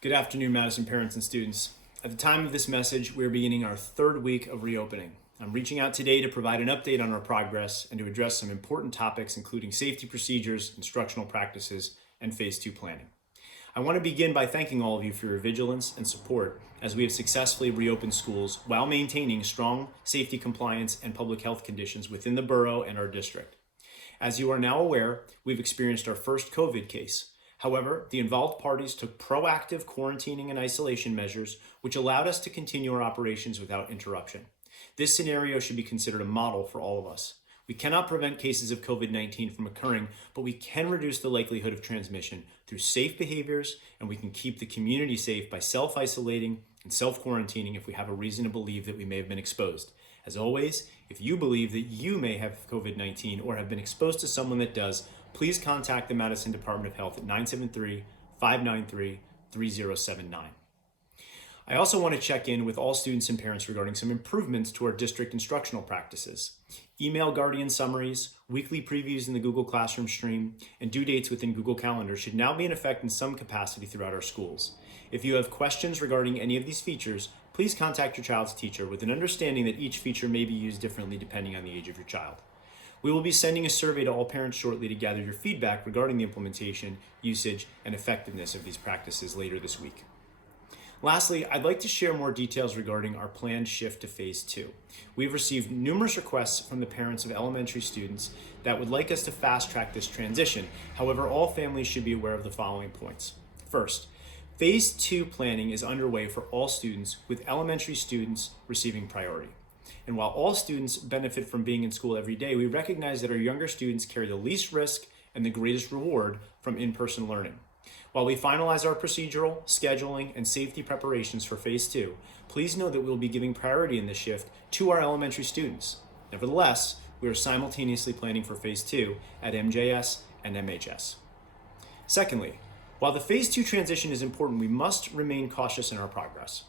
Good afternoon, Madison parents and students. At the time of this message, we are beginning our third week of reopening. I'm reaching out today to provide an update on our progress and to address some important topics, including safety procedures, instructional practices, and Phase 2 planning. I want to begin by thanking all of you for your vigilance and support as we have successfully reopened schools while maintaining strong safety compliance and public health conditions within the borough and our district. As you are now aware, we've experienced our first COVID case. However, the involved parties took proactive quarantining and isolation measures, which allowed us to continue our operations without interruption. This scenario should be considered a model for all of us. We cannot prevent cases of COVID-19 from occurring, but we can reduce the likelihood of transmission through safe behaviors, and we can keep the community safe by self-isolating and self-quarantining if we have a reason to believe that we may have been exposed. As always, if you believe that you may have COVID-19 or have been exposed to someone that does, please contact the Madison Department of Health at 973-593-3079. I also want to check in with all students and parents regarding some improvements to our district instructional practices. Email guardian summaries, weekly previews in the Google Classroom stream, and due dates within Google Calendar should now be in effect in some capacity throughout our schools. If you have questions regarding any of these features, please contact your child's teacher with an understanding that each feature may be used differently depending on the age of your child. We will be sending a survey to all parents shortly to gather your feedback regarding the implementation, usage, and effectiveness of these practices later this week. Lastly, I'd like to share more details regarding our planned shift to Phase 2. We've received numerous requests from the parents of elementary students that would like us to fast-track this transition. However, all families should be aware of the following points. First, Phase 2 planning is underway for all students, with elementary students receiving priority. And while all students benefit from being in school every day, we recognize that our younger students carry the least risk and the greatest reward from in-person learning. While we finalize our procedural, scheduling, and safety preparations for Phase 2, please know that we will be giving priority in this shift to our elementary students. Nevertheless, we are simultaneously planning for Phase 2 at MJS and MHS. Secondly, while the Phase 2 transition is important, we must remain cautious in our progress.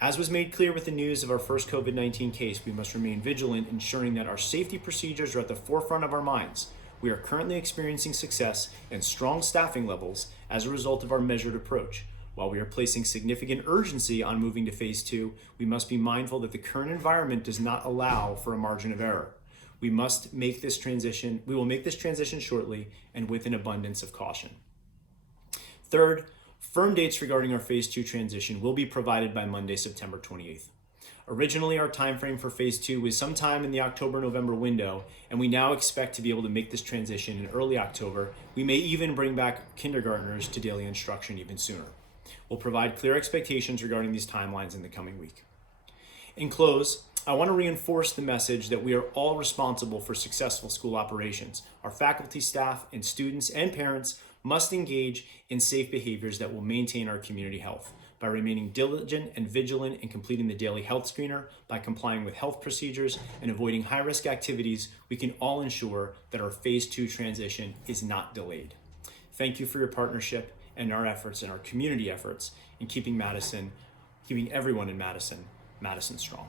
As was made clear with the news of our first COVID-19 case, we must remain vigilant, ensuring that our safety procedures are at the forefront of our minds. We are currently experiencing success and strong staffing levels as a result of our measured approach. While we are placing significant urgency on moving to Phase 2, we must be mindful that the current environment does not allow for a margin of error. We will make this transition shortly and with an abundance of caution. Third, firm dates regarding our Phase 2 transition will be provided by Monday, September 28th. Originally, our timeframe for Phase 2 was sometime in the October-November window, and we now expect to be able to make this transition in early October. We may even bring back kindergartners to daily instruction even sooner. We'll provide clear expectations regarding these timelines in the coming week. In close, I want to reinforce the message that we are all responsible for successful school operations. Our faculty, staff, and students and parents must engage in safe behaviors that will maintain our community health. By remaining diligent and vigilant in completing the daily health screener, by complying with health procedures, and avoiding high-risk activities, we can all ensure that our Phase 2 transition is not delayed. Thank you for your partnership and our efforts and our community efforts in keeping everyone in Madison strong.